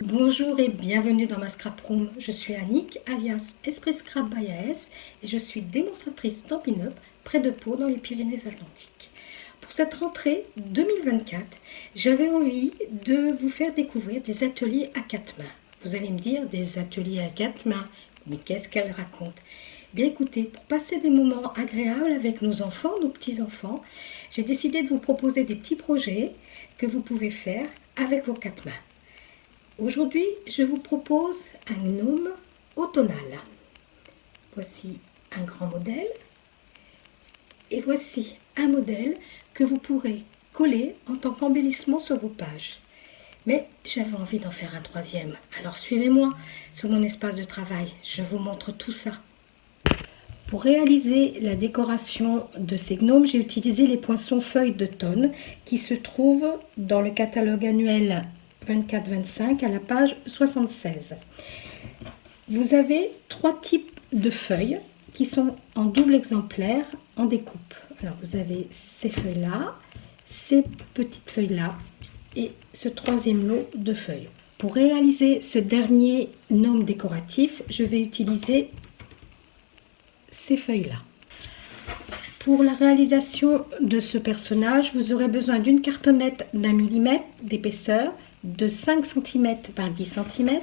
Bonjour et bienvenue dans ma scrap room. Je suis Annick, alias Esprit Scrap by AS, et je suis démonstratrice Stampin' Up près de Pau dans les Pyrénées-Atlantiques. Pour cette rentrée 2024, j'avais envie de vous faire découvrir des ateliers à quatre mains. Vous allez me dire, des ateliers à quatre mains, mais qu'est-ce qu'elle raconte? Bien écoutez, pour passer des moments agréables avec nos enfants, nos petits-enfants, j'ai décidé de vous proposer des petits projets que vous pouvez faire avec vos quatre mains. Aujourd'hui, je vous propose un gnome automnal. Voici un grand modèle et voici un modèle que vous pourrez coller en tant qu'embellissement sur vos pages. Mais j'avais envie d'en faire un troisième, alors suivez-moi sur mon espace de travail, je vous montre tout ça. Pour réaliser la décoration de ces gnomes, j'ai utilisé les poinçons feuilles d'automne qui se trouvent dans le catalogue annuel 24-25 à la page 76. Vous avez trois types de feuilles qui sont en double exemplaire en découpe. Alors vous avez ces feuilles-là, ces petites feuilles-là et ce troisième lot de feuilles. Pour réaliser ce dernier gnome décoratif, je vais utiliser ces feuilles-là. Pour la réalisation de ce personnage, vous aurez besoin d'une cartonnette d'1 mm d'épaisseur, de 5 cm par 10 cm,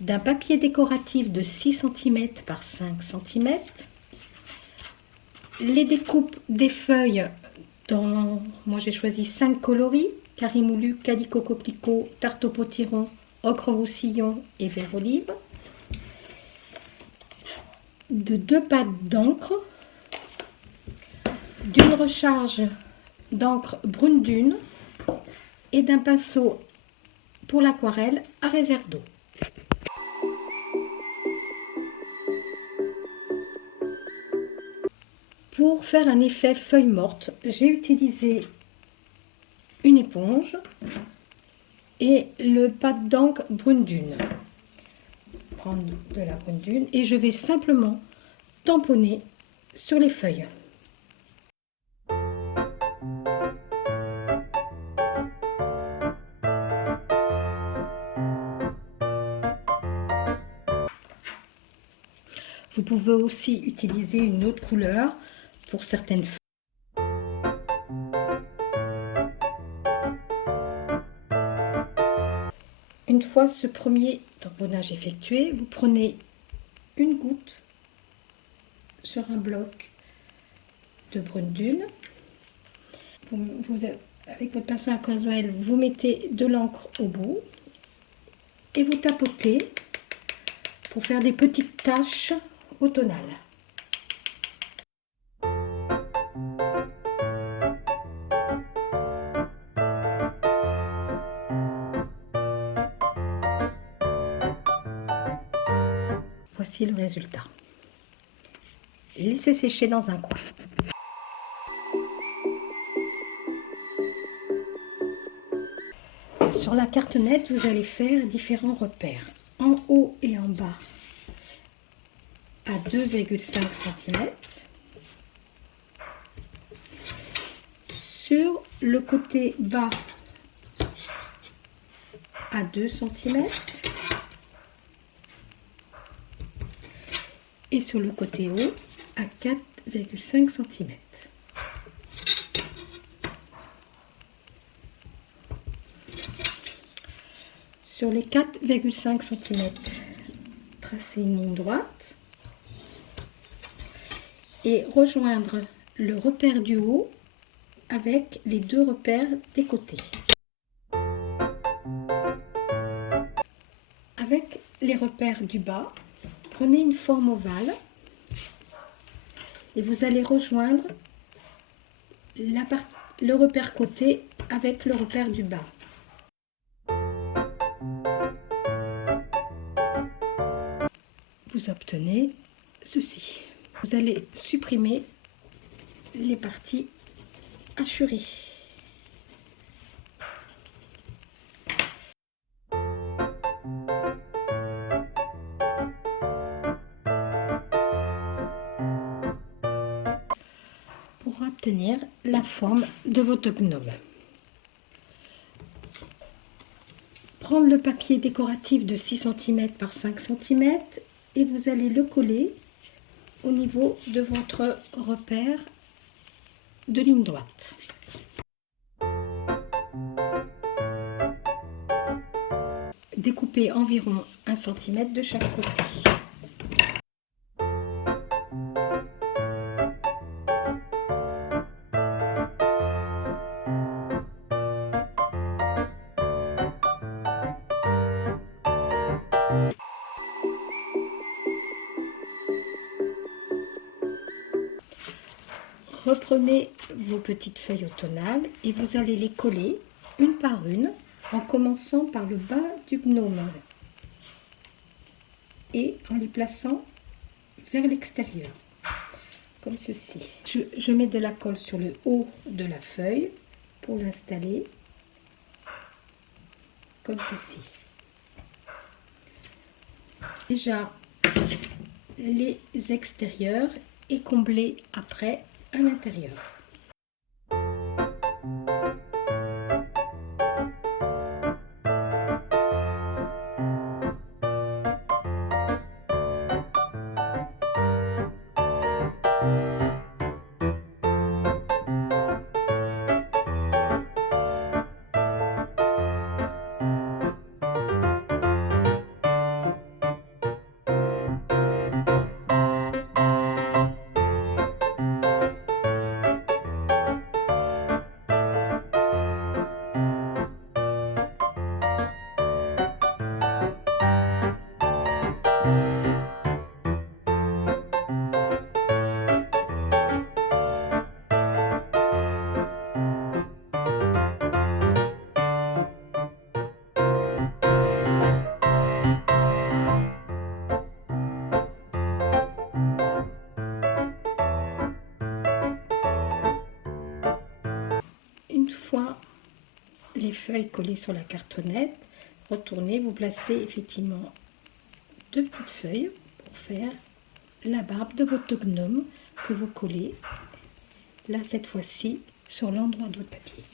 d'un papier décoratif de 6 cm par 5 cm. Les découpes des feuilles, moi j'ai choisi 5 coloris, carimoulu, calico coquelicot, tarte au potiron, ocre roussillon et vert olive. De 2 pattes d'encre, d'une recharge d'encre brune dune et d'un pinceau pour l'aquarelle à réserve d'eau. Pour faire un effet feuille morte, j'ai utilisé une éponge et le pâte d'encre brune dune. Prendre de la brune dune et je vais simplement tamponner sur les feuilles. Vous pouvez aussi utiliser une autre couleur pour certaines feuilles. Une fois ce premier tamponnage effectué, vous prenez une goutte sur un bloc de brune dune. Avec votre pinceau aquarelle, vous mettez de l'encre au bout et vous tapotez pour faire des petites taches automnales. Voici le résultat. Laissez sécher dans un coin. Sur la cartonnette, vous allez faire différents repères. En haut et en bas à 2,5 cm. Sur le côté bas à 2 cm. Et sur le côté haut à 4,5 cm. Sur les 4,5 cm, tracez une ligne droite et rejoindre le repère du haut avec les deux repères des côtés. Avec les repères du bas, prenez une forme ovale et vous allez rejoindre le repère côté avec le repère du bas. Vous obtenez ceci. Vous allez supprimer les parties hachurées. Pour obtenir la forme de votre gnome. prendre le papier décoratif de 6 cm par 5 cm et vous allez le coller au niveau de votre repère de ligne droite. Découpez environ 1 cm de chaque côté. Reprenez vos petites feuilles automnales et vous allez les coller une par une en commençant par le bas du gnome et en les plaçant vers l'extérieur, comme ceci. Je mets de la colle sur le haut de la feuille pour l'installer, comme ceci. Déjà, les extérieurs et combler après à l'intérieur. Une fois les feuilles collées sur la cartonnette, retournez, vous placez effectivement 2 petites feuilles pour faire la barbe de votre gnome que vous collez là cette fois-ci sur l'endroit de votre papier.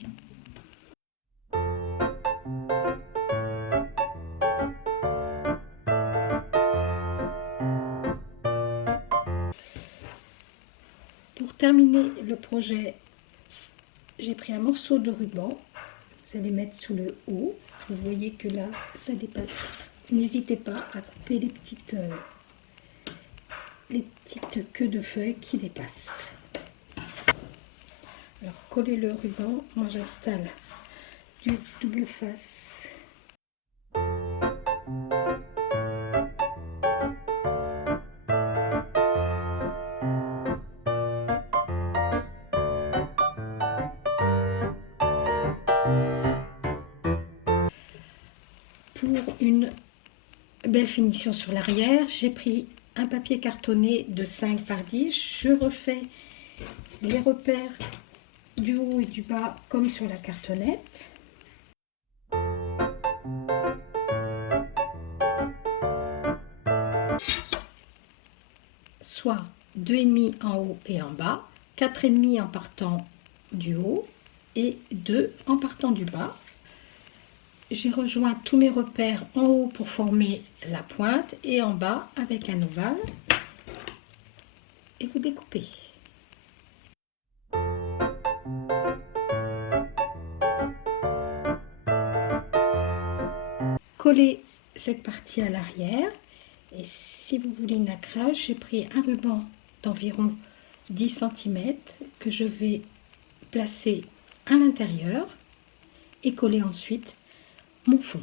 Pour terminer le projet, j'ai pris un morceau de ruban, vous allez mettre sous le haut, vous voyez que là ça dépasse, n'hésitez pas à couper les petites queues de feuilles qui dépassent. Alors collez le ruban, moi j'installe du double face. Pour une belle finition sur l'arrière, j'ai pris un papier cartonné de 5 par 10. Je refais les repères du haut et du bas comme sur la cartonnette. Soit 2,5 en haut et en bas, 4,5 en partant du haut et 2 en partant du bas. J'ai rejoint tous mes repères en haut pour former la pointe et en bas avec un ovale et vous découpez. Collez cette partie à l'arrière et si vous voulez un ancrage, j'ai pris un ruban d'environ 10 cm que je vais placer à l'intérieur et coller ensuite mon fond.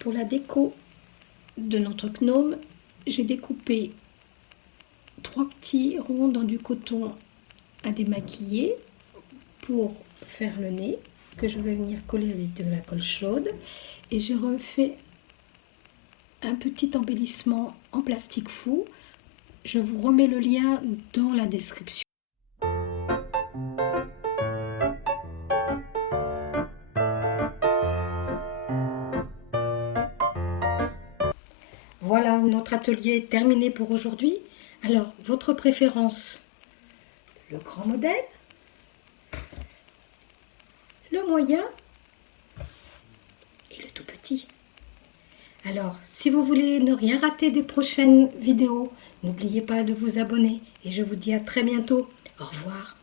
Pour la déco de notre gnome, j'ai découpé 3 petits ronds dans du coton à démaquiller pour faire le nez que je vais venir coller avec de la colle chaude et j'ai refait un petit embellissement en plastique fou. Je vous remets le lien dans la description. Voilà, notre atelier est terminé pour aujourd'hui. Alors, votre préférence? Le grand modèle, le moyen et le tout petit. Alors, si vous voulez ne rien rater des prochaines vidéos, n'oubliez pas de vous abonner et je vous dis à très bientôt. Au revoir.